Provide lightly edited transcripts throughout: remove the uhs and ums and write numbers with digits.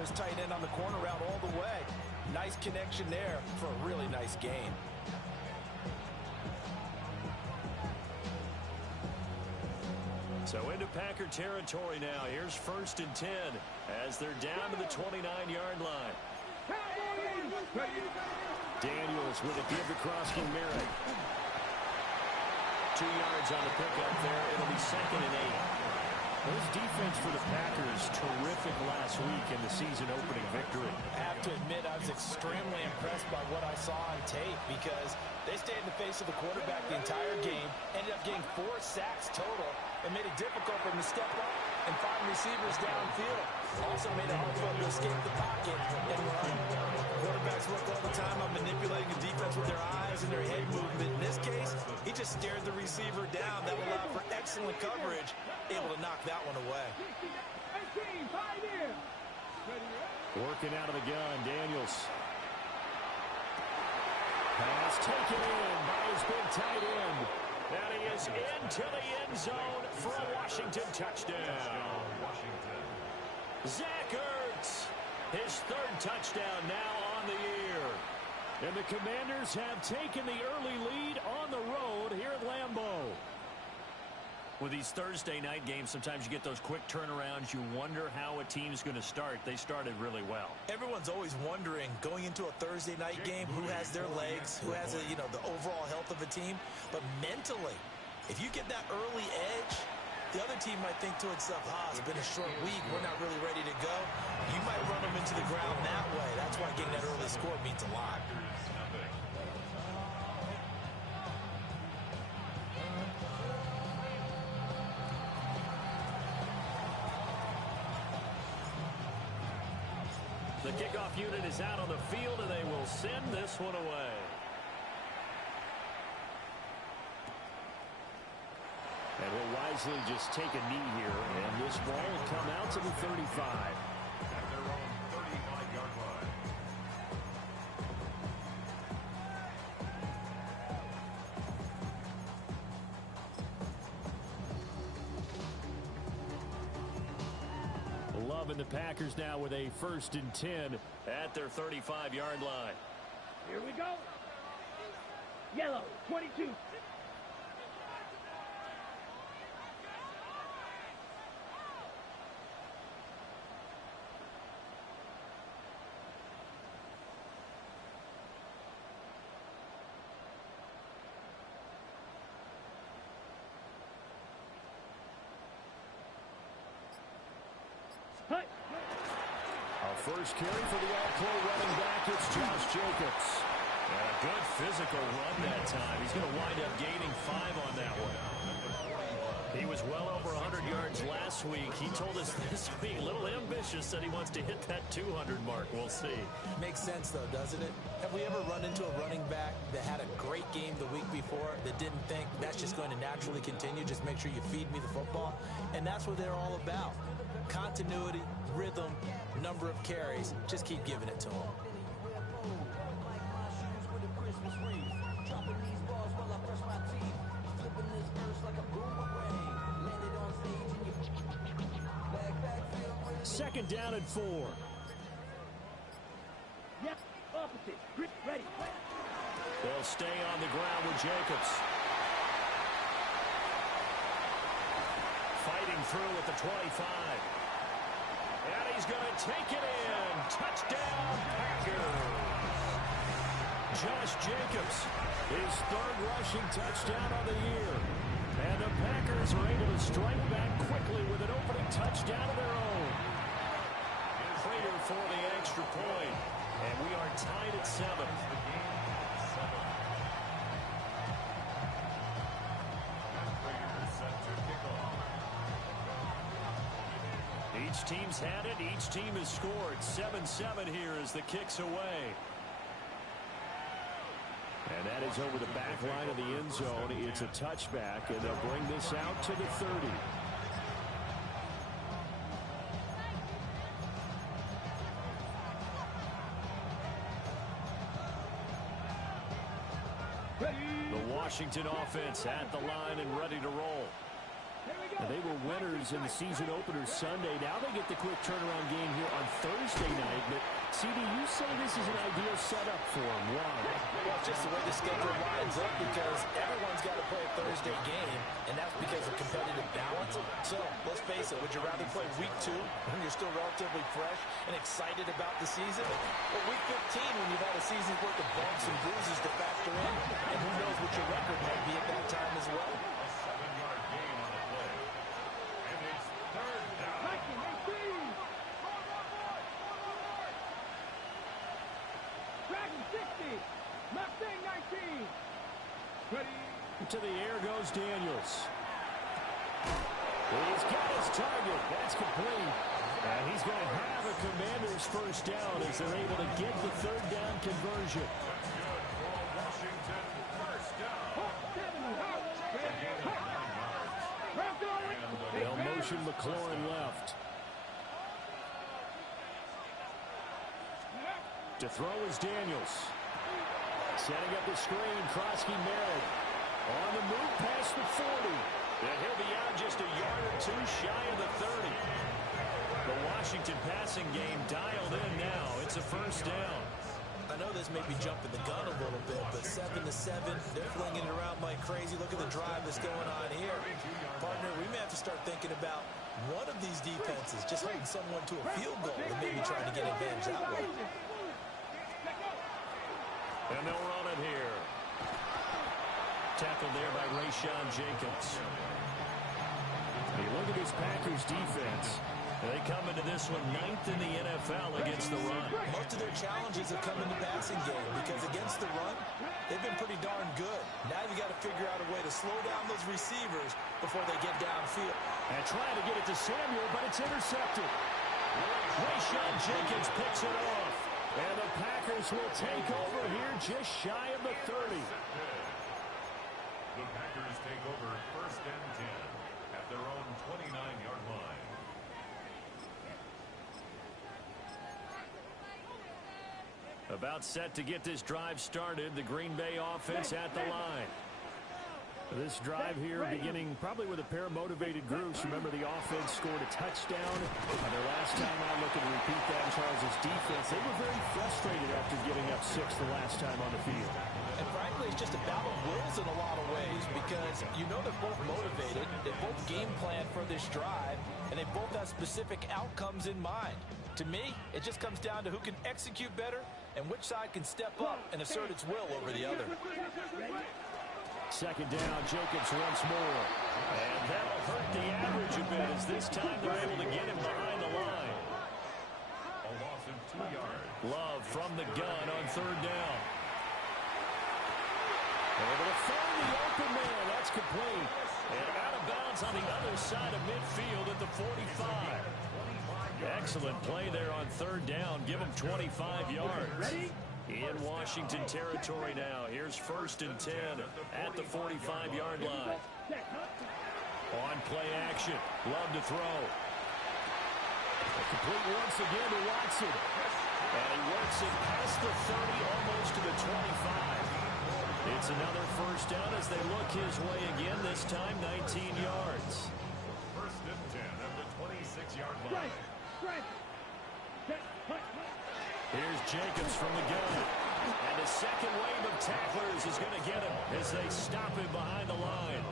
for his tight end on the corner route all the way. Nice connection there for a really nice gain. So into Packer territory now. Here's 1st and 10 as they're down to the 29-yard line. Daniels with a give to Kroski Merritt. 2 yards on the pickup there. It'll be 2nd and 8. Well, this defense for the Packers, terrific last week in the season-opening victory. I have to admit, I was extremely impressed by what I saw on tape because they stayed in the face of the quarterback the entire game, ended up getting 4 sacks total, and made it difficult for him to step up and find receivers downfield. Also made it hard for him to escape the pocket and run. Quarterbacks work all the time on manipulating the defense with their eyes and their head movement. In this case, he just stared the receiver down. That allowed for excellent coverage, able to knock that one away. Working out of the gun, Daniels. Pass taken in by his big tight end. And he is into the end zone for a Washington touchdown. Zach Ertz, his 3rd touchdown now on the year. And the Commanders have taken the early lead on the road here at Lambeau. With these Thursday night games, sometimes you get those quick turnarounds. You wonder how a team's going to start. They started really well. Everyone's always wondering, going into a Thursday night game, who has their legs, who has the overall health of a team. But mentally, if you get that early edge, the other team might think to itself, it's been a short week, we're not really ready to go. You might run them into the ground that way. That's why getting that early score means a lot. The kickoff unit is out on the field, and they will send this one away. And will wisely just take a knee here, and this ball will come out to the 35. At their own 35-yard line. Love and the Packers now with a 1st and 10 at their 35-yard line. Here we go. Yellow, 22. Our first carry for the All-Pro running back, it's Josh Jacobs. And a good physical run that time. He's going to wind up gaining 5 on that one. He was well over 100 yards last week. He told us this week, a little ambitious, said he wants to hit that 200 mark. We'll see. Makes sense, though, doesn't it? Have we ever run into a running back that had a great game the week before that didn't think that's just going to naturally continue? Just make sure you feed me the football. And that's what they're all about. Continuity, rhythm, number of carries. Just keep giving it to them. Second down and 4. Yep, opposite. Grip, ready. They'll stay on the ground with Jacobs. Fighting through at the 25. And he's going to take it in. Touchdown, Packers. Josh Jacobs, his 3rd rushing touchdown of the year. And the Packers are able to strike back quickly with an opening touchdown of their own. Prater for the extra point. And we are tied at 7. Each team's had it. Each team has scored. 7-7 here as the kick's away. And that is over the back line of the end zone. It's a touchback, and they'll bring this out to the 30. The Washington offense at the line and ready to roll. Here we go. And they were winners in the season opener Sunday. Now they get the quick turnaround game here on Thursday night. But, CD, you say this is an ideal setup for them. Why? Well, just the way the schedule lines up, because everyone's got to play a Thursday game, and that's because of competitive balance. So, let's face it, would you rather play week 2 when you're still relatively fresh and excited about the season, or week 15 when you've had a season's worth of bumps and bruises to factor in, and who knows what your record might be at that time as well? A 7-yard gain on the play. And it's third down. Dragon 60. Mustang 19. Ready. To the air goes Daniels. He's got his target. That's complete. And he's going to have a Commander's first down as they're able to get the third down conversion. That's good for Washington. First down. They'll motion McLaurin left. To throw is Daniels. Setting up the screen, Krosky Merritt. On the move past the 40. And he'll be out just a yard or two shy of the 30. The Washington passing game dialed in now. It's a first down. I know this may be jumping the gun a little bit, but 7-7, they're flinging it around like crazy. Look at the drive that's going on here. Partner, we may have to start thinking about one of these defenses just holding someone to a field goal and maybe trying to get advantage that way. And they'll run it here. Tackled there by Rayshawn Jenkins. Hey, look at this Packers defense. They come into this one 9th in the NFL against the run. Most of their challenges have come in the passing game because against the run, they've been pretty darn good. Now you got to figure out a way to slow down those receivers before they get downfield. And trying to get it to Samuel, but it's intercepted. Rayshawn Jenkins picks it off. And the Packers will take over here just shy of the 30. The Packers take over first and 10 at their own 29-yard line. About set to get this drive started. The Green Bay offense at the line. This drive here beginning probably with a pair of motivated groups. Remember, the offense scored a touchdown on their last time out. Looking to repeat that in Charles' defense. They were very frustrated after giving up 6 the last time on the field. And frankly, it's just a battle of wills in a lot of ways because you know they're both motivated. They both game plan for this drive, and they both have specific outcomes in mind. To me, it just comes down to who can execute better and which side can step up and assert its will over the other. Second down, Jacobs once more. And that'll hurt the average a bit as this time they're able to get him behind the line. A loss of 2 yards. Love from the gun on third down. Able to find the open man. That's complete. And out of bounds on the other side of midfield at the 45. Excellent play there on third down. Give him 25 yards. In Washington territory now. Here's first and 10 at the 45-yard line. On play action. Love to throw. Complete once again to Watson. And he works it past the 30, almost to the 25. It's another first down as they look his way again, this time 19 yards. First and 10 at the 26-yard line. Here's Jacobs from the gun. And a second wave of tacklers is going to get him as they stop him behind the line.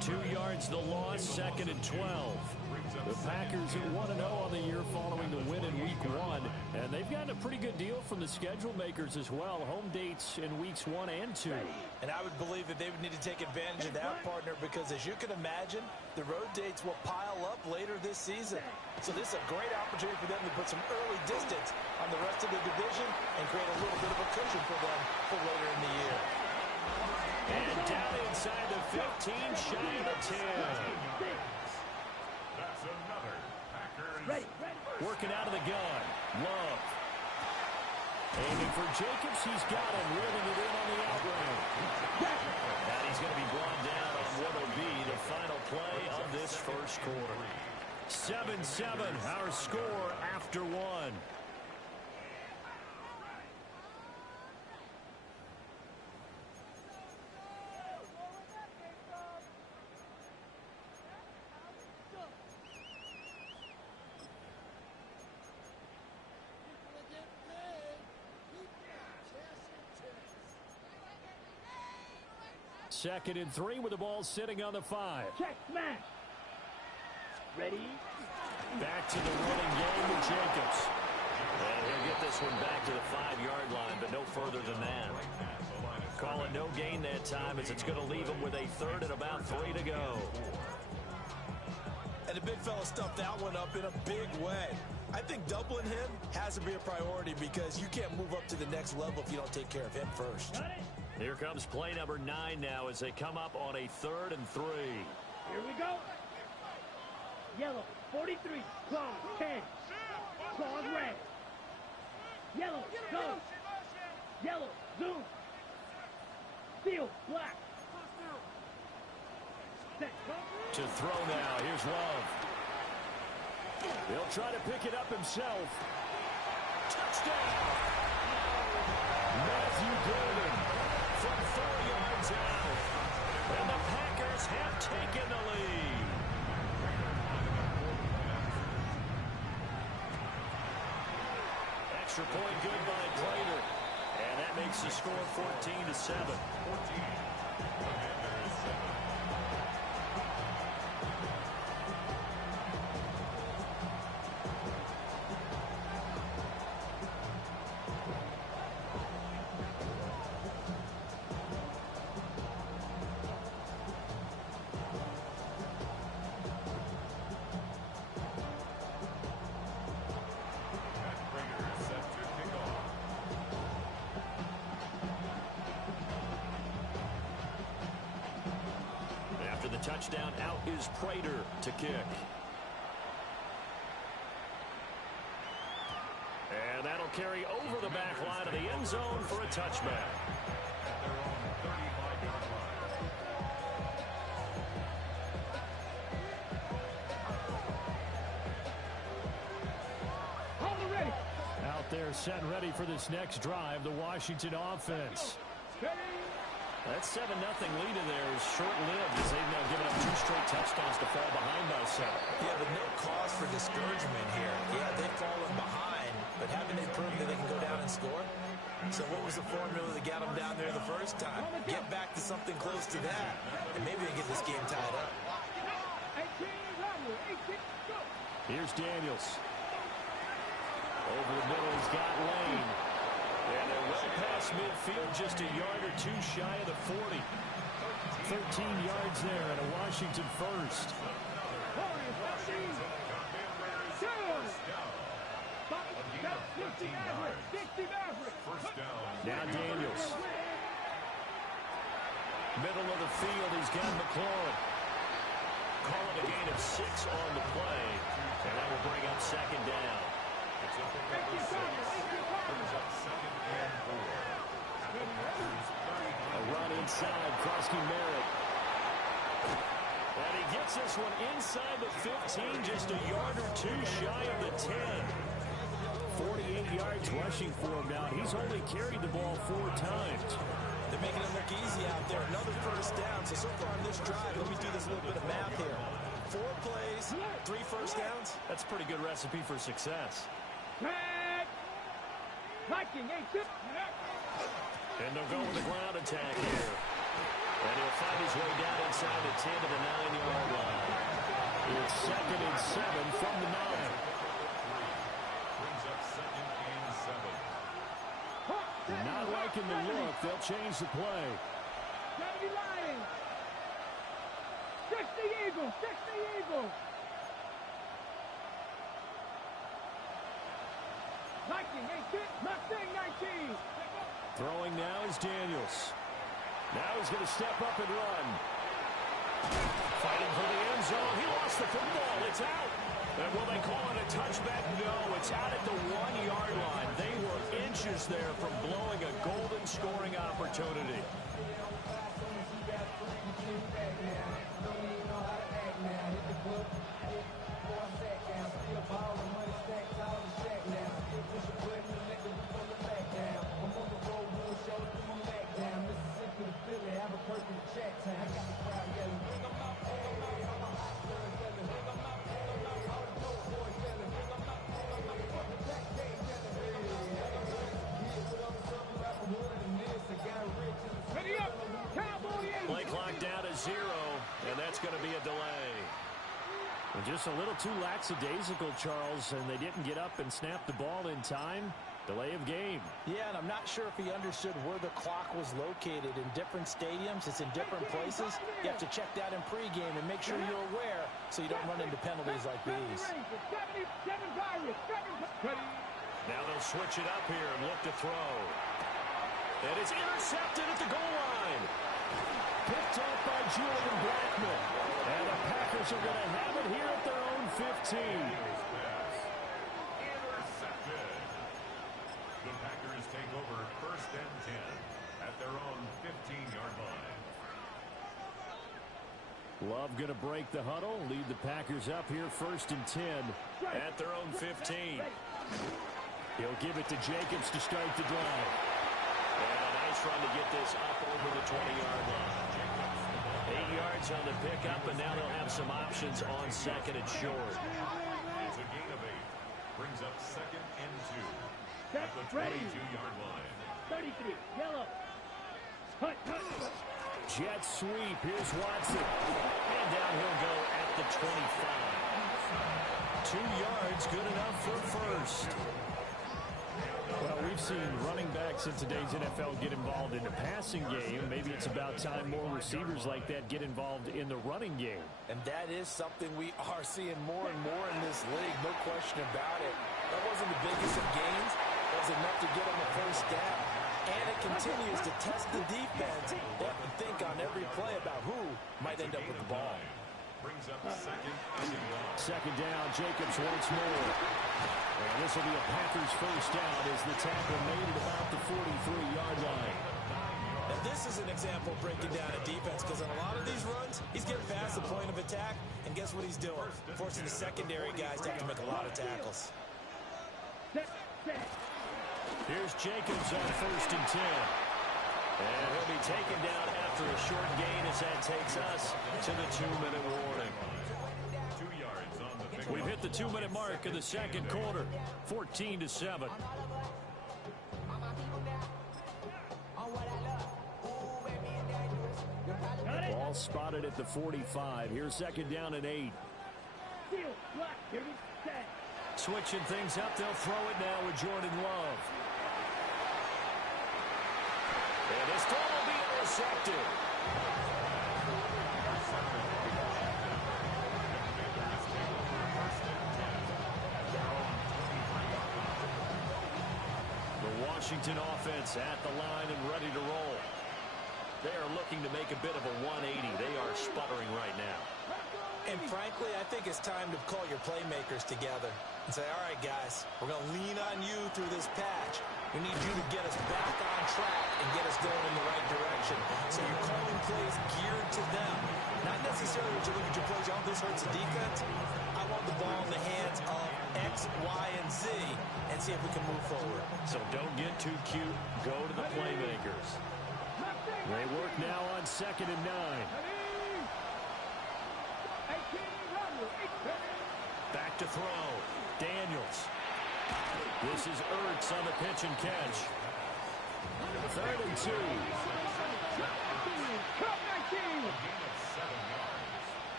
2 yards the loss, second and 12. The Packers at 1-0 on the year following the win in Week 1. And they've gotten a pretty good deal from the schedule makers as well. Home dates in Weeks 1 and 2. And I would believe that they would need to take advantage of that, partner, because as you can imagine, the road dates will pile up later this season. So this is a great opportunity for them to put some early distance on the rest of the division and create a little bit of a cushion for them for later in the year. And down inside the 15, shy of the 10. That's another Packers. Working out of the gun. Love. Aiming for Jacobs. He's got him. Reeling it in on the out route. And he's going to be brought down on what will be the final play of this first quarter. 7-7, our score after one. 2nd and 3 with the ball sitting on the 5. Check smash. Ready? Back to the running game with Jacobs. And he'll get this one back to the 5-yard line, but no further than that. Call it no gain that time as it's going to leave him with a 3rd and about 3 to go. And the big fella stuffed that one up in a big way. I think doubling him has to be a priority because you can't move up to the next level if you don't take care of him first. Here comes play number 9 now as they come up on a 3rd and 3. Here we go. Yellow, 43. Claws, 10. Claws, red. Yellow, go. Yellow, zoom. Steel, black. Set. To throw now. Here's Love. He'll try to pick it up himself. Touchdown! Matthew Golden from 4 yards out. And the Packers have taken the lead. Extra point good by Prater. And that makes the score 14-7. The touchdown, out is Prater to kick. And that'll carry over the back line of the end zone for a touchback. Out there set ready for this next drive, the Washington offense. That 7-0 lead in there is short-lived as they've now given up 2 straight touchdowns to fall behind by 7. Yeah, but no cause for discouragement here. Yeah, they've fallen behind, but haven't they proven that they can go down and score? So what was the formula that got them down there the first time? Get back to something close to that, and maybe they get this game tied up. Here's Daniels. Over the middle, he's got Lane. And they're well past midfield, just a yard or 2 shy of the 40. 13 yards there and a Washington first. Now Daniels. Middle of the field, he's got McLaurin. Call it a gain of 6 on the play. And that will bring up 2nd down. A run inside, Krosky Merritt. And he gets this one inside the 15, just a yard or 2 shy of the 10. 48 yards rushing for him now. He's only carried the ball 4 times. They're making it look easy out there. Another first down. So far on this drive, let me do this little bit of math here. 4 plays, 3 first downs. That's a pretty good recipe for success. And they'll go with the ground attack here. And he'll find his way down inside the 10 to the 9-yard line. It's 2nd and 7 from the 9. Brings up 2nd and 7. Not liking the look. They'll change the play. Throwing now is Daniels. Now he's going to step up and run. Fighting for the end zone. He lost the football. It's out. And will they call it a touchback? No, it's out at the 1-yard line. They were inches there from blowing a golden scoring opportunity. Play clock Just a little too lackadaisical, Charles, and they didn't get up and snap the ball in time. Delay of game. Yeah, and I'm not sure if he understood where the clock was located. In different stadiums, it's in different places. You have to check that in pregame and make sure you're aware so you don't run into penalties like these. Now they'll switch it up here and look to throw. And it's intercepted at the goal line. Picked up by Julian Blackmon. And the Packers are going to have it here at their own 15. The Packers take over 1st and 10 at their own 15-yard line. Love going to break the huddle, lead the Packers up here 1st and 10 at their own 15. He'll give it to Jacobs to start the drive. And a nice run to get this up over the 20-yard line. 8 yards on the pickup, and now they'll have some options on 2nd and short. It's a gain of 8. Brings up 2nd and 2 at the 22-yard line. 33, yellow. Hut. Jet sweep. Here's Watson. And down he'll go at the 25. 2 yards, good enough for first. Well, we've seen running backs in today's NFL get involved in the passing game. Maybe it's about time more receivers like that get involved in the running game. And that is something we are seeing more and more in this league, no question about it. That wasn't the biggest of gains. It was enough to get them a first down. And it continues to test the defense. They have to think on every play about who might end up with the ball. Brings up 2nd and 1. 2nd down, Jacobs once more. And this will be a Packers first down as the tackle made at about the 43-yard line. And this is an example of breaking down a defense, because on a lot of these runs, he's getting past the point of attack, and guess what he's doing? Forcing the secondary guys to have to make a lot of tackles. Here's Jacobs on 1st and 10. And he'll be taken down after a short gain as that takes us to the 2-minute warning. 2 yards on the pick. We've hit the 2-minute mark in the second quarter. 14-7. Ball spotted at the 45. Here's 2nd down and 8. Switching things up, they'll throw it now with Jordan Love. And this ball will be intercepted. The Washington offense at the line and ready to roll. They are looking to make a bit of a 180. They are sputtering right now. And frankly, I think it's time to call your playmakers together and say, all right, guys, we're going to lean on you through this patch. We need you to get us back on track and get us going in the right direction. So you're calling plays geared to them. Not necessarily when you look at your plays, oh, this hurts the defense. I want the ball in the hands of X, Y, and Z and see if we can move forward. So don't get too cute. Go to the playmakers. They work now on 2nd and 9. Back to throw. Daniels. This is Ertz on the pitch and catch. 3rd and 2.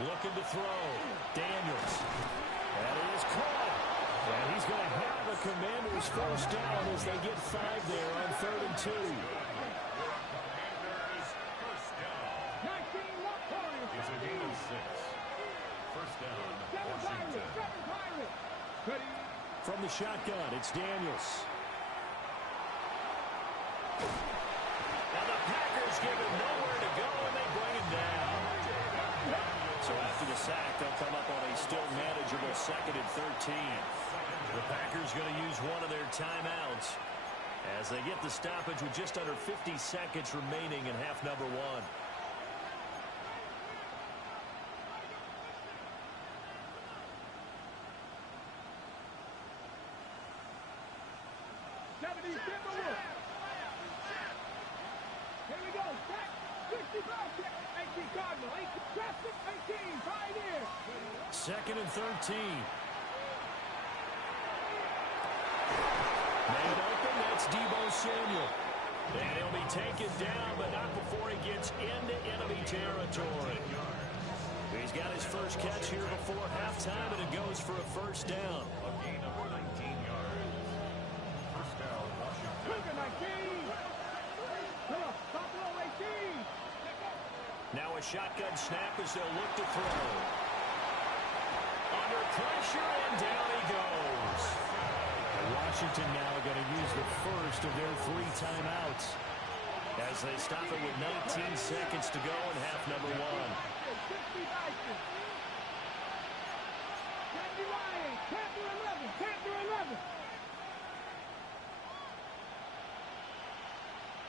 Looking to throw. Daniels. And it is caught. And he's going to have the Commanders first down as they get 5 there on 3rd and 2. It's a gain of 6. First down, Washington. From the shotgun, it's Daniels. Now the Packers give him nowhere to go, and they bring him down. So after the sack, they'll come up on a still manageable 2nd and 13. The Packers going to use one of their timeouts as they get the stoppage with just under 50 seconds remaining in half number 1. Here we go. 65. 18 Cardinal. 18 Pioneer. 2nd and 13. Man open, that's Deebo Samuel. And he'll be taken down, but not before he gets into enemy territory. He's got his first catch here before halftime, and it goes for a first down. A gain of 19 yards. First down, Washington. Look at 19. Come on, Buffalo 18. Now a shotgun snap as they'll look to throw. Under pressure, and down he goes. Washington now going to use the first of their 3 timeouts as they stop it with 19 seconds to go in half number 1.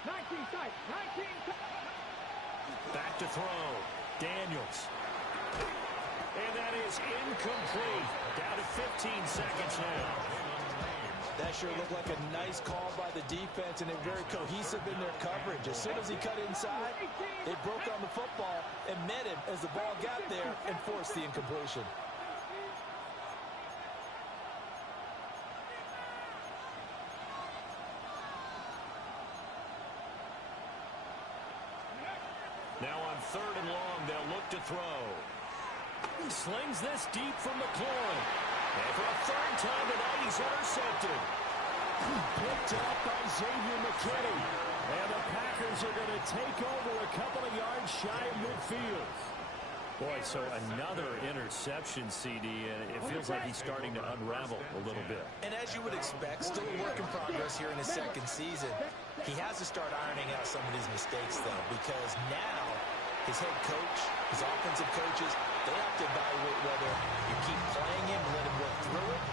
19 sight, 19. Back to throw. Daniels. And that is incomplete. Down to 15 seconds now. That sure looked like a nice call by the defense, and they're very cohesive in their coverage. As soon as he cut inside, they broke on the football and met him as the ball got there and forced the incompletion. Now on 3rd and long, they'll look to throw. He slings this deep from McLaurin. And for a 3rd time tonight, he's intercepted. Picked up by Xavier McKinney. And the Packers are going to take over a couple of yards shy of midfield. Boy, so another interception, CD, and it feels like he's starting to unravel a little bit. And as you would expect, still a work in progress here in his 2nd season. He has to start ironing out some of these mistakes, though, because now his head coach, his offensive coaches, they have to evaluate whether you keep playing him and let him work through it,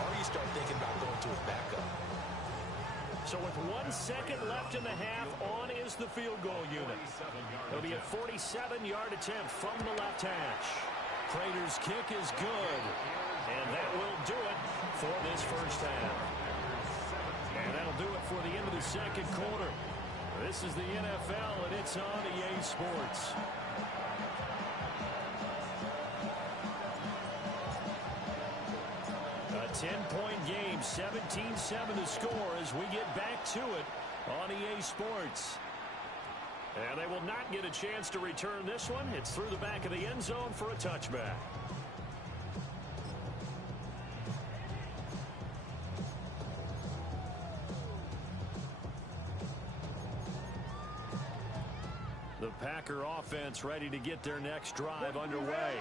or you start thinking about going to his backup. So with 1 second left in the half, on is the field goal unit. It'll be a 47-yard attempt from the left hash. Prater's kick is good, and that will do it for this first half. And that'll do it for the end of the 2nd quarter. This is the NFL, and it's on EA Sports. A 10-point game, 17-7 the score as we get back to it on EA Sports. And they will not get a chance to return this one. It's through the back of the end zone for a touchback. The Packer offense ready to get their next drive underway.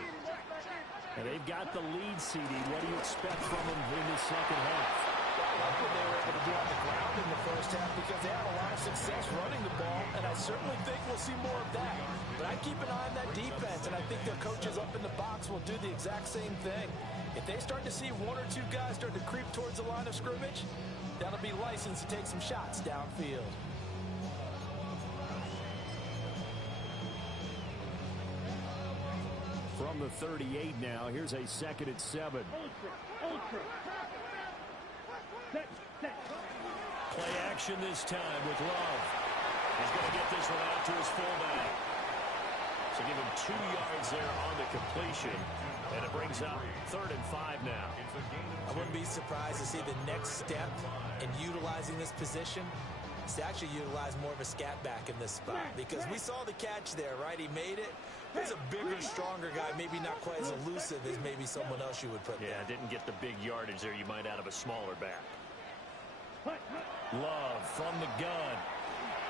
And they've got the lead, CD. What do you expect from them in the 2nd half? I like what they were able to do on the ground in the first half because they had a lot of success running the ball, and I certainly think we'll see more of that. But I keep an eye on that defense, and I think their coaches up in the box will do the exact same thing. If they start to see 1 or 2 guys start to creep towards the line of scrimmage, that'll be licensed to take some shots downfield. From the 38 now, here's a 2nd and 7. Ultra. Set. Play action this time with Love. He's going to get this one out to his fullback. So give him 2 yards there on the completion. And it brings up 3rd and 5 now. I wouldn't be surprised to see the next step in utilizing this position is to actually utilize more of a scat back in this spot. Because we saw the catch there, right? He made it. He's a bigger, stronger guy, maybe not quite as elusive as maybe someone else you would put there. Yeah, didn't get the big yardage there you might out of a smaller back. Love from the gun.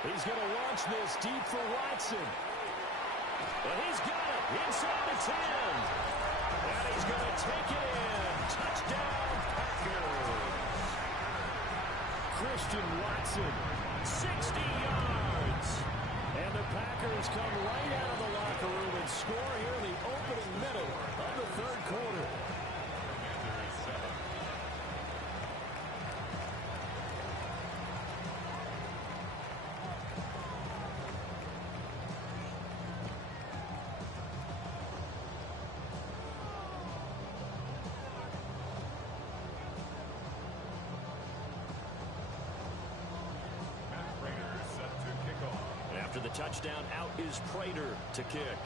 He's going to launch this deep for Watson. But he's got it inside the 10. And he's going to take it in. Touchdown, Packers. Christian Watson, 60 yards. And the Packers come right out of the locker room and score here in the opening minute of the 3rd quarter. After the touchdown, out is Prater to kick.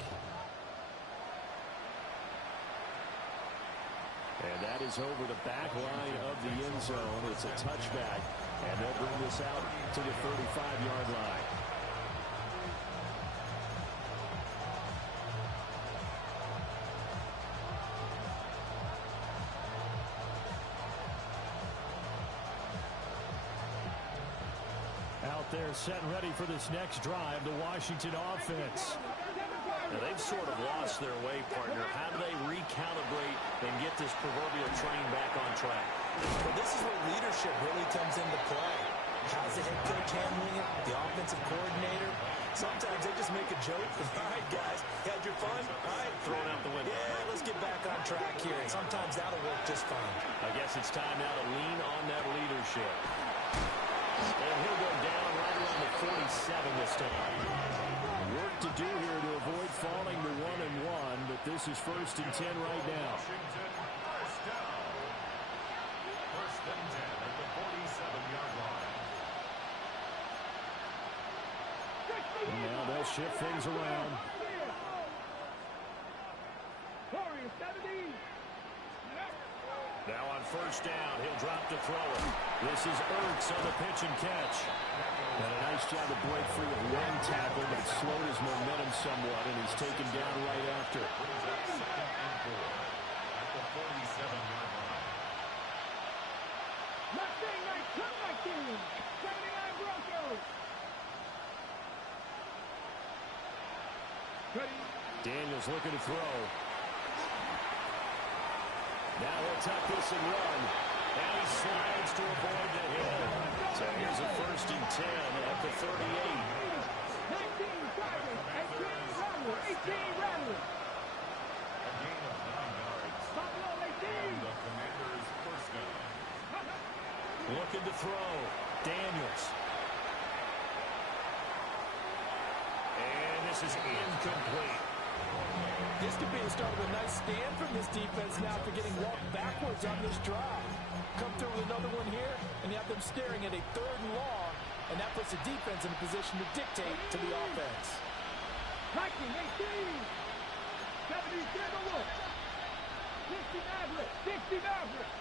And that is over the back line of the end zone. It's a touchback. And they'll bring this out to the 35-yard line. Out there set and ready for this next drive, the Washington offense. Now, they've sort of lost their way, partner. How do they recalibrate and get this proverbial train back on track? Well, this is where leadership really comes into play. How's the head coach handling it? The offensive coordinator? Sometimes they just make a joke. All right, guys, had your fun? All right. Throw it out the window. Yeah, let's get back on track here. And sometimes that'll work just fine. I guess it's time now to lean on that leadership. And he'll go down right around the 47 this time. Work to do here to avoid falling to 1-1, but this is 1st and 10 right now. Washington, first down. 1st and 10 at the 47-yard line. And now they'll shift things around. Now on 1st down, he'll drop to throw it. This is Ertz on the pitch and catch. And a nice job to break free of one tackle, but it slowed his momentum somewhat, and he's taken down right after. Brings up 2nd and 4 at the 47-yard line. Mustang night, come like this. 79 Broncos. Ready. Daniels looking to throw. Now he'll tuck this and run. And he slides to avoid the hit. So here's a 1st and 10 at the 38. 19 Tigers, 18 Rattlers, 18 Rattlers. A gain of 9 yards. Buffalo 18. And the Commanders' first down. Looking to throw. Daniels. And this is incomplete. This could be the start of a nice stand from this defense now for getting walked backwards on this drive. Come through with another one here, and you have them staring at a 3rd and long, and that puts the defense in a position to dictate to the offense. Viking 18. 70 Timberwolves. 60 Mavericks, 60 Mavericks.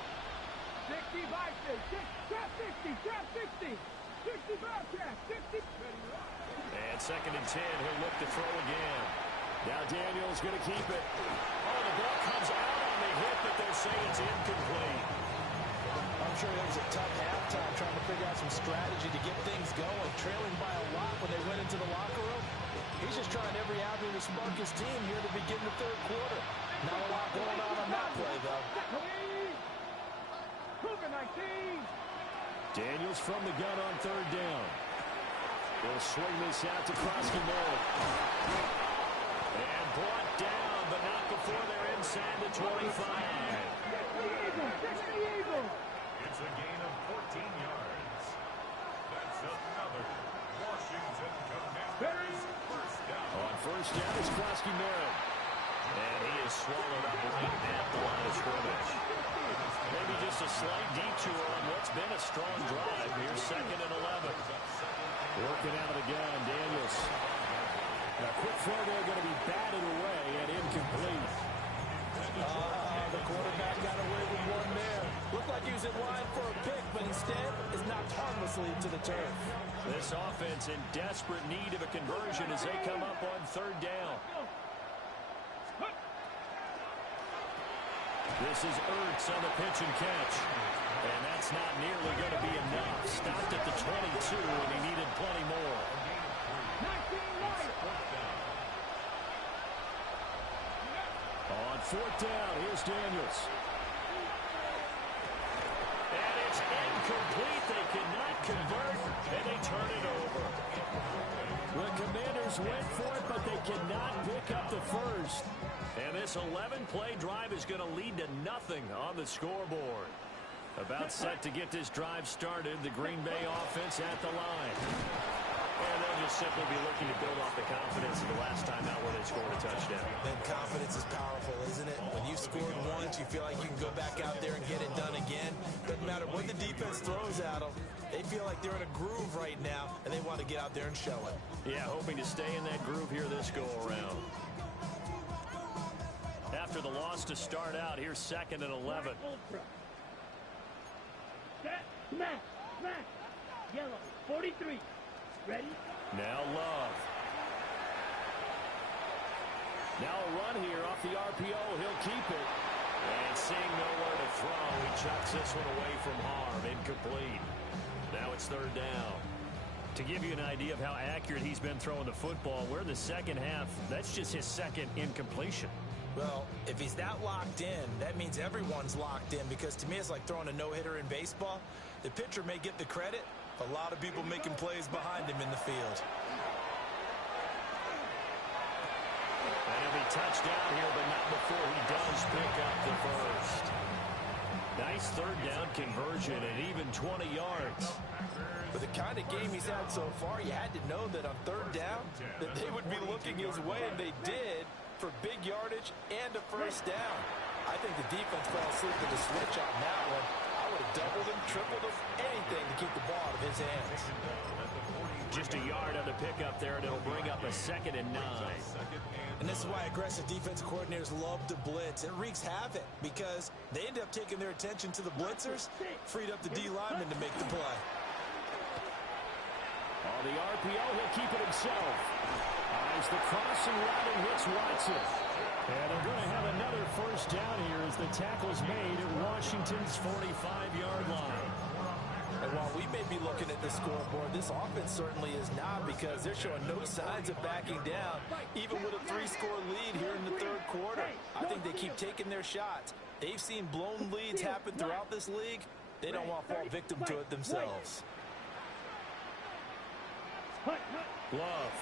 60 Vikings, 60, trap 60. 60 Bobcats, 60. And 2nd and 10, he'll look to throw again. Now Daniels going to keep it. Oh, the ball comes out on the hit, but they're saying it's incomplete. I'm sure it was a tough halftime trying to figure out some strategy to get things going, trailing by a lot when they went into the locker room. He's just trying every avenue to spark his team here to begin the 3rd quarter. Not a lot going on that play, though. Cougar 19. Daniels from the gun on 3rd down. He'll swing this out to Krosky-Merritt. And brought down, but not before they're inside the 25. It's a gain of 14 yards. That's another Washington Commanders first down. On 1st down is Krosky-Merritt. And he is swallowed up right at the line of scrimmage. Maybe just a slight detour on what's been a strong drive. Here's 2nd and 11. Working out of the gun, Daniels. A quick throw there going to be batted away and incomplete. The quarterback got away with one there. Looked like he was in line for a pick, but instead is knocked harmlessly to the turf. This offense in desperate need of a conversion as they come up on 3rd down. This is Ertz on the pitch and catch. And that's not nearly going to be enough. Stopped at the 22, and he needed plenty more. 19 Lions. On 4th down, here's Daniels. And it's incomplete. They cannot convert, and they turn it over. The Commanders went for it, but they cannot pick up the first. And this 11-play drive is going to lead to nothing on the scoreboard. About set to get this drive started, the Green Bay offense at the line. And they'll just simply be looking to build off the confidence of the last time out where they scored a touchdown. And confidence is powerful, isn't it? When you scored once, you feel like you can go back out there and get it done again. Doesn't matter what the defense throws at them. They feel like they're in a groove right now, and they want to get out there and show it. Yeah, hoping to stay in that groove here this go-around. After the loss to start out, here's 2nd and 11. Set, smash, smash. Yellow, 43. Ready? Now Love. Now a run here off the RPO. He'll keep it. And seeing nowhere to throw, he chucks this one away from harm. Incomplete. Now it's third down. To give you an idea of how accurate he's been throwing the football, we're in the second half. That's just his second incompletion. Well, if he's that locked in, that means everyone's locked in, because to me it's like throwing a no-hitter in baseball. The pitcher may get the credit, a lot of people making plays behind him in the field. And he'll be touched down here, but not before he does pick up the first. Nice third down conversion and even 20 yards. For the kind of game he's had so far, you had to know that on third down that they would be looking his way, and they did, for big yardage and a first down. I think the defense fell asleep at the switch on that one. I would have doubled him, tripled him, anything to keep the ball out of his hands. Just a yard on the pickup there, and it'll bring up a 2nd and 9. And this is why aggressive defensive coordinators love to blitz. It wreaks havoc because they end up taking their attention to the blitzers, freed up the D lineman to make the play. On the RPO, he'll keep it himself. Eyes the crossing route and hits Watson. And they're going to have another first down here as the tackle's made at Washington's 45-yard line. And while we may be looking at the scoreboard, this offense certainly is not, because they're showing no signs of backing down, even with a 3-score lead here in the third quarter. I think they keep taking their shots. They've seen blown leads happen throughout this league. They don't want to fall victim to it themselves. Love.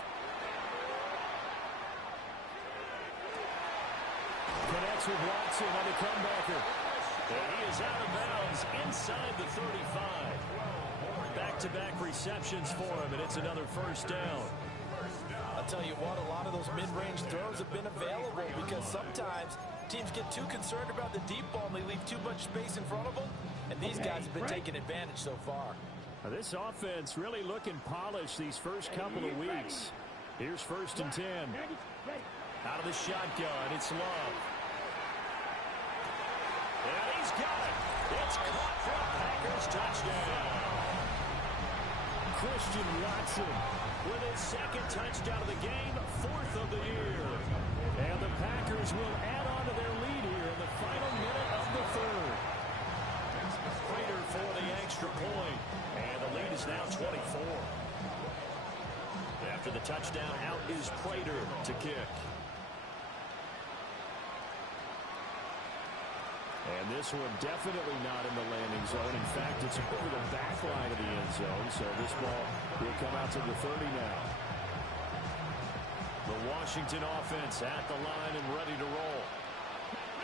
Connects with Watson on the comebacker. And he is out of bounds inside the 35. Back-to-back receptions for him, and it's another first down. I'll tell you what, a lot of those mid-range throws have been available, because sometimes teams get too concerned about the deep ball and they leave too much space in front of them, and these guys have been taking advantage so far. Now, this offense really looking polished these first couple of weeks. Here's 1st and 10. Out of the shotgun, it's Love. And he's got it. It's caught for a Packers touchdown. Christian Watson with his 2nd touchdown of the game, 4th of the year. And the Packers will add on to their lead here in the final minute of the third. Prater for the extra point. And the lead is now 24. After the touchdown, out is Prater to kick. And this one definitely not in the landing zone. In fact, it's over the back line of the end zone. So this ball will come out to the 30 now. The Washington offense at the line and ready to roll.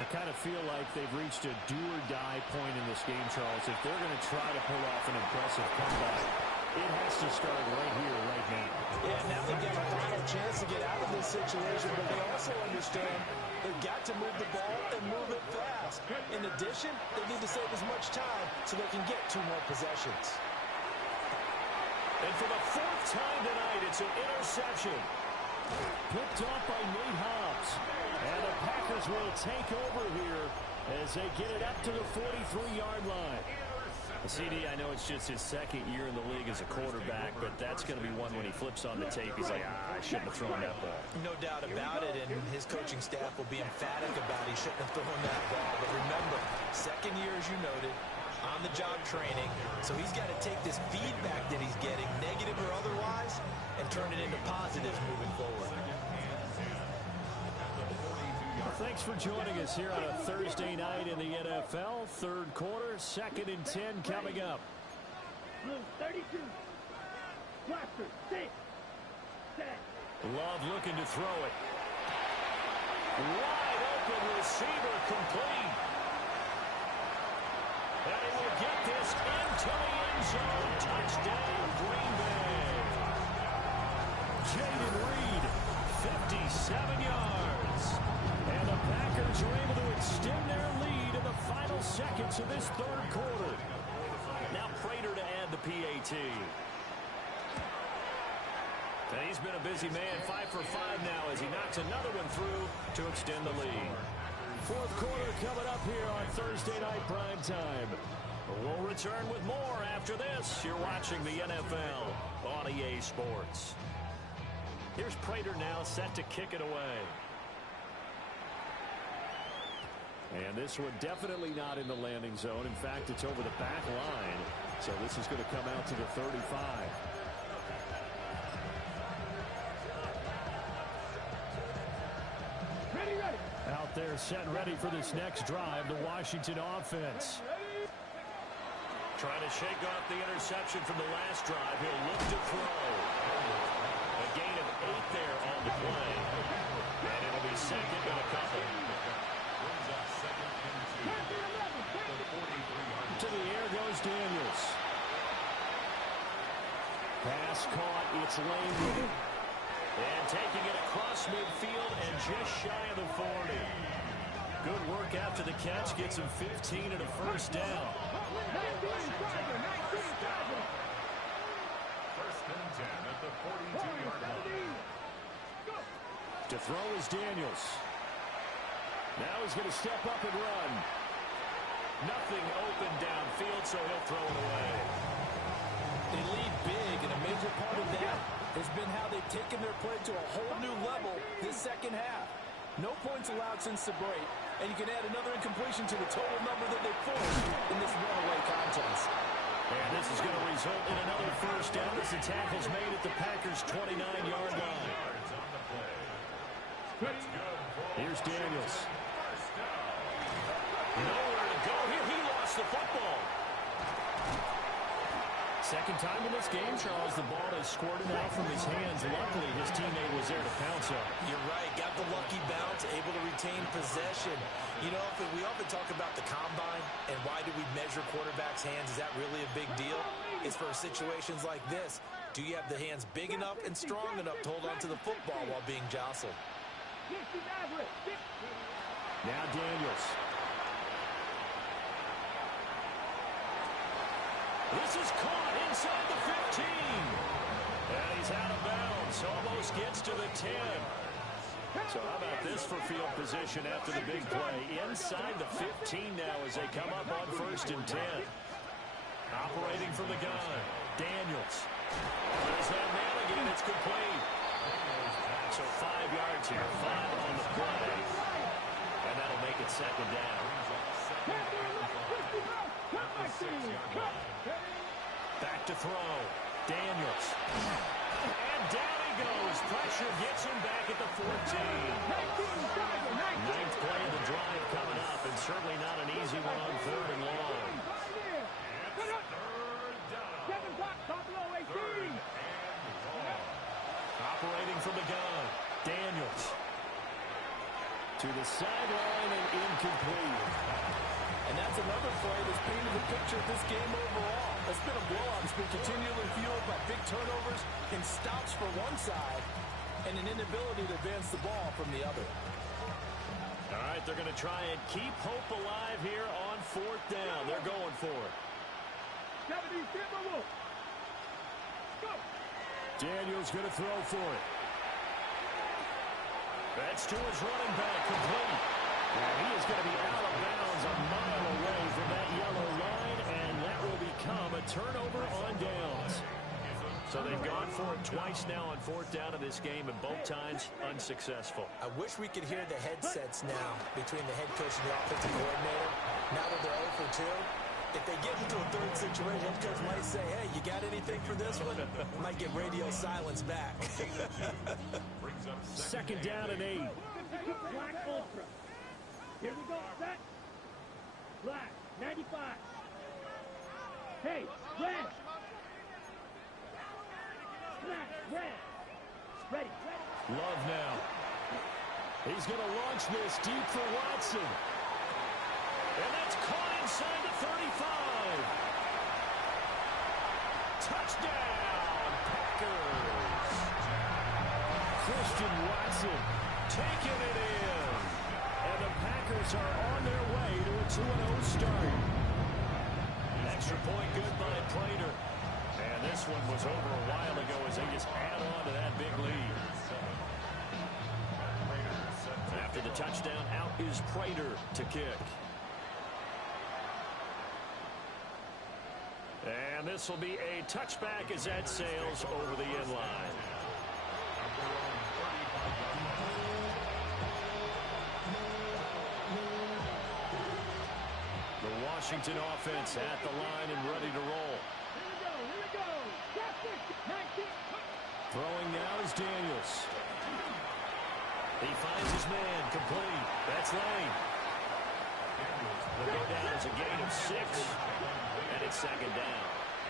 I kind of feel like they've reached a do-or-die point in this game, Charles. If they're going to try to pull off an impressive comeback, it has to start right here, right now. Yeah, now they've got a final chance to get out of this situation, but they also understand they've got to move the ball and move it fast. In addition, they need to save as much time so they can get 2 more possessions. And for the 4th time tonight, it's an interception. Picked off by Nate Hobbs. And the Packers will take over here as they get it up to the 43-yard line. CD, I know it's just his 2nd year in the league as a quarterback, but that's going to be one when he flips on the tape. He's like, I shouldn't have thrown that ball. No doubt about it, and his coaching staff will be emphatic about he shouldn't have thrown that ball. But remember, 2nd year, as you noted, on-the-job training. So he's got to take this feedback that he's getting, negative or otherwise, and turn it into positives moving forward. Thanks for joining us here on a Thursday night in the NFL. Third quarter, 2nd and 10 coming up. Blue 32. Blaster 6. Set. Love looking to throw it. Wide open receiver, complete. And he will get this into the end zone. Touchdown, Green Bay. Jayden Reed, 57 yards. And the Packers are able to extend their lead in the final seconds of this third quarter. Now Prater to add the PAT. And he's been a busy man, 5 for 5 now as he knocks another one through to extend the lead. Fourth quarter coming up here on Thursday Night Prime Time. We'll return with more after this. You're watching the NFL on EA Sports. Here's Prater now set to kick it away. And this one definitely not in the landing zone. In fact, it's over the back line. So this is going to come out to the 35. Ready. Out there set ready for this next drive, the Washington offense. Trying to shake off the interception from the last drive. He'll look to throw. A gain of 8 there on the play. And it'll be second and a couple. To the air goes Daniels. Pass caught. It's Lane. And taking it across midfield and just shy of the 40. Good work after the catch. Gets him 15 and a first down. First and 10 at the 42-yard line. To throw is Daniels. Now he's going to step up and run. Nothing open downfield, so he'll throw it away. They lead big, and a major part of that has been how they've taken their play to a whole new level this second half. No points allowed since the break, and you can add another incompletion to the total number that they forced in this runaway contest. And this is going to result in another first down as the tackle's made at the Packers' 29-yard line. Here's Daniels. Nowhere to go here. He lost the football. Second time in this game, Charles, the ball has squirted out from his hands. Luckily, his teammate was there to pounce on. You're right. Got the lucky bounce, able to retain possession. You know, we often talk about the combine and why do we measure quarterbacks' hands. Is that really a big deal? It's for situations like this. Do you have the hands big enough and strong enough to hold onto the football while being jostled? Now Daniels. This is caught inside the 15. And he's out of bounds. Almost gets to the 10. So how about this for field position after the big play? Inside the 15 now as they come up on first and 10. Operating from the gun. Daniels. There's that man again. It's complete. So 5 yards here. 5 on the play. And that'll make it second down. Back to throw. Daniels. And down he goes. Pressure gets him back at the 14. Ninth play of the drive coming up, and certainly not an easy one on third and long. Operating from the gun. Daniels. To the sideline and incomplete. And that's another play that's painted the picture of this game overall. It's been a blowout. It's been continually fueled by big turnovers and stops for one side and an inability to advance the ball from the other. All right, they're going to try and keep hope alive here on fourth down. They're going for it. Daniels going to throw for it. That's to his running back, complete. And he is going to be out of bounds a mile away from that yellow line, and that will become a turnover on downs. So they've gone for it twice now on fourth down in this game, and both times unsuccessful. I wish we could hear the headsets now between the head coach and the offensive coordinator. Now that they're 0 for 2, if they get into a third situation, head coach might say, hey, you got anything for this one? Might get radio silence back. Second down and 8. Black Ultra. Here we go, set. Black, 95. Hey, red. Black, red. Ready. Love now. He's going to launch this deep for Watson. And that's caught inside the 35. Touchdown, Packers. Christian Watson taking it in. And the Packers are on their way to a 2-0 start. Extra point good by Prater. And this one was over a while ago as they just add on to that big lead. After the touchdown, out is Prater to kick. And this will be a touchback as that sails over the end line. The Washington offense at the line and ready to roll. Here we go. Throwing now is Daniels. He finds his man, complete. That's Lane. They'll go down as a gain of 6, and it's second down.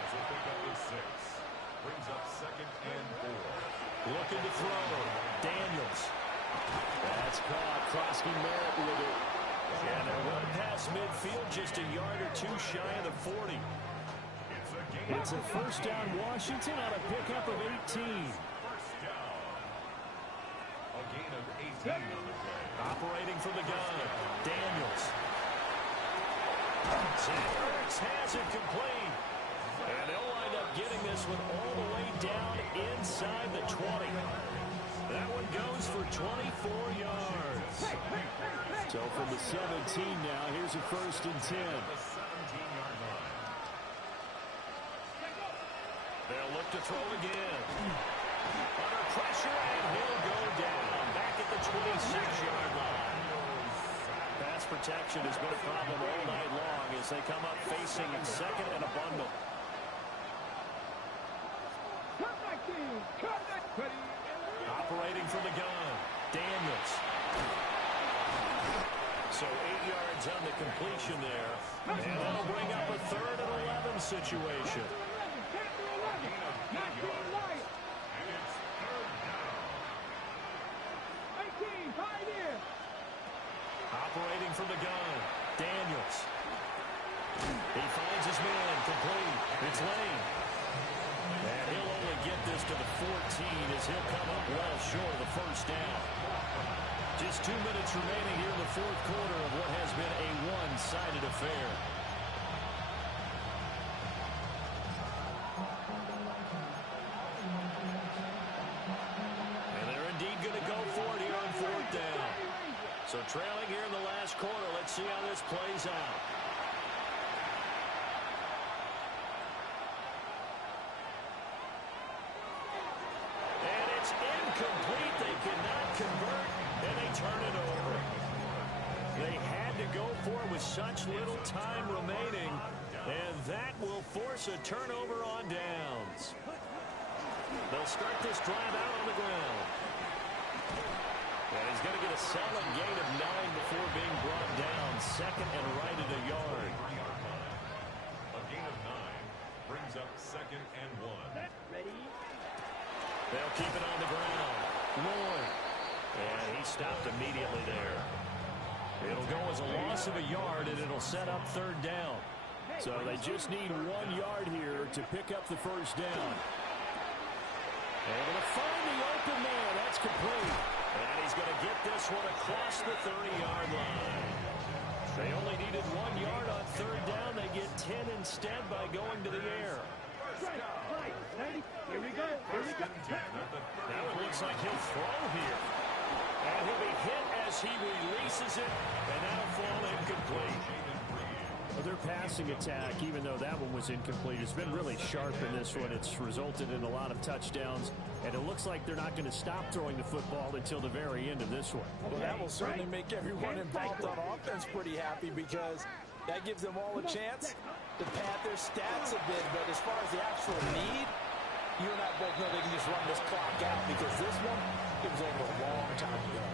As a pickup of 6. Brings up second and 4. Looking to throw. Daniels. That's caught. Krosky Merritt with it. And they'll run past midfield just a yard or 2 shy of the 40. It's a first down Washington on a pickup of 18. First down. A gain of 18 on the play. Operating from the gun. Daniels. Zach Ertz has it complete. And they'll wind up getting this one all the way down inside the 20. That one goes for 24 yards. So from the 17 now, here's a first and 10. The 17-yard line. They'll look to throw again. Under pressure, and he'll go down. Back at the 26-yard line. Pass protection has been a problem all night long as they come up facing second and a bundle. Operating from the gun. Daniels. So 8 yards on the completion there. And that'll bring up a 3rd and 11 situation. Operating from the gun. Daniels. He finds his man, complete. It's Lane. And he'll only get this to the 14 as he'll come up well short of the first down. Just 2 minutes remaining here in the 4th quarter of what has been a one-sided affair. And they're indeed going to go for it here on 4th down. So trailing here in the last quarter, let's see how this plays out. And it's incomplete. They cannot convert, and they turn it over. They had to go for it with such little time remaining, and that will force a turnover on downs. They'll start this drive out on the ground. And he's going to get a solid gain of 9 before being brought down. Second and right at a yard. A gain of 9 brings up second and 1. They'll keep it on the ground. Lloyd. And he stopped immediately there. It'll go as a loss of a yard, and it'll set up 3rd down. So they just need 1 yard here to pick up the first down. Able to find the open man. That's complete. And he's going to get this one across the 30-yard line. They only needed 1 yard on 3rd down. They get 10 instead by going to the air. Here we go. Now it looks like he'll throw here. And he'll be hit as he releases it. And that'll fall incomplete. Well, their passing attack, even though that one was incomplete, has been really sharp in this one. It's resulted in a lot of touchdowns, and it looks like they're not going to stop throwing the football until the very end of this one. Well, that will certainly make everyone involved on offense pretty happy because that gives them all a chance to pad their stats a bit. But as far as the actual need, you and I both know they can just run this clock out because this one, it was over a long time ago.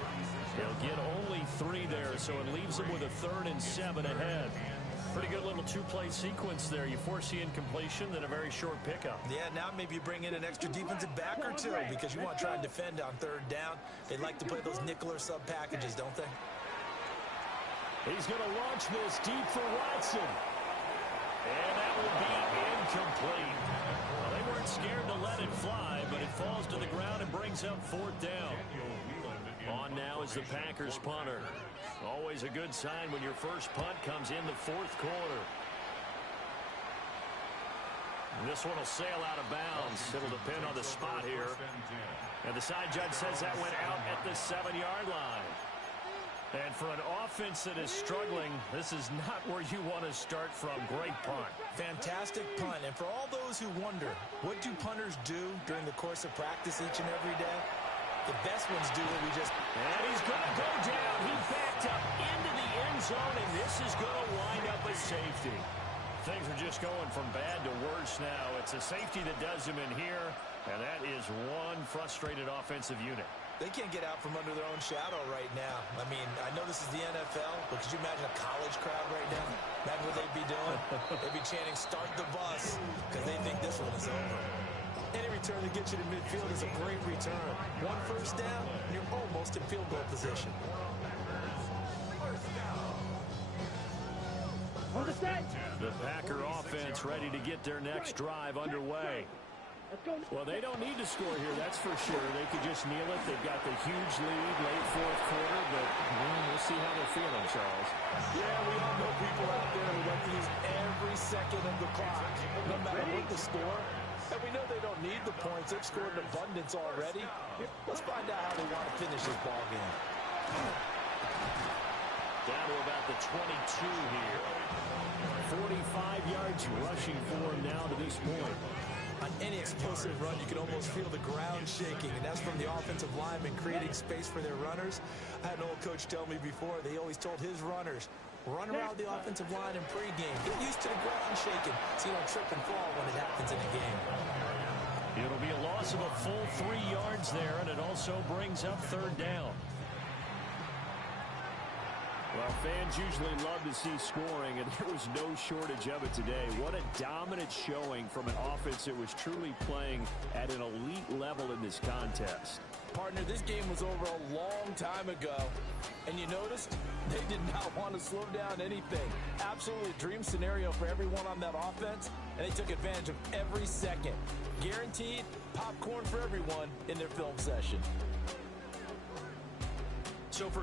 They'll get only 3 there, so it leaves them with a 3rd and 7 ahead. Pretty good little 2-play sequence there. You force the incompletion, then a very short pickup. Yeah, now maybe you bring in an extra defensive back or 2 because you want to try and defend on 3rd down. They like to play those nickel or sub packages, don't they? He's going to launch this deep for Watson. And that will be incomplete. Well, they weren't scared to let it fly, but it falls to the ground and brings up 4th down. On now is the Packers punter. Always a good sign when your first punt comes in the 4th quarter. And this one will sail out of bounds. It'll depend on the spot here. And the side judge says that went out at the 7-yard line. And for an offense that is struggling, this is not where you want to start from. Great punt. Fantastic punt. And for all those who wonder, what do punters do during the course of practice each and every day? The best ones do what we just... And he's going to go down. He backed up into the end zone, and this is going to wind up a safety. Things are just going from bad to worse now. It's a safety that does him in here, and that is one frustrated offensive unit. They can't get out from under their own shadow right now. I mean, I know this is the NFL, but could you imagine a college crowd right now? Imagine what they'd be doing. They'd be chanting, "Start the bus," because they think this one is over. Any return that gets you to midfield is a great return. One first down, and you're almost in field goal position. The Packer offense ready to get their next drive underway. Well, they don't need to score here, that's for sure. They could just kneel it. They've got the huge lead late fourth quarter, but we'll see how they're feeling, Charles. Yeah, we all know people out there who like to use every second of the clock, no matter what the score. And we know they don't need the points. They've scored in abundance already. Let's find out how they want to finish this ball game. Down to about the 22 here. 45 yards rushing for him now to this point. On any explosive run, you can almost feel the ground shaking, and that's from the offensive linemen creating space for their runners. I had an old coach tell me before, they always told his runners, run around the offensive line in pregame. Get used to the ground shaking so you don't trip and fall when it happens in a game. It'll be a loss of a full 3 yards there, and it also brings up third down. Well, fans usually love to see scoring, and there was no shortage of it today. What a dominant showing from an offense that was truly playing at an elite level in this contest. Partner, this game was over a long time ago, and you noticed they did not want to slow down anything. Absolutely a dream scenario for everyone on that offense, and they took advantage of every second. Guaranteed popcorn for everyone in their film session. So for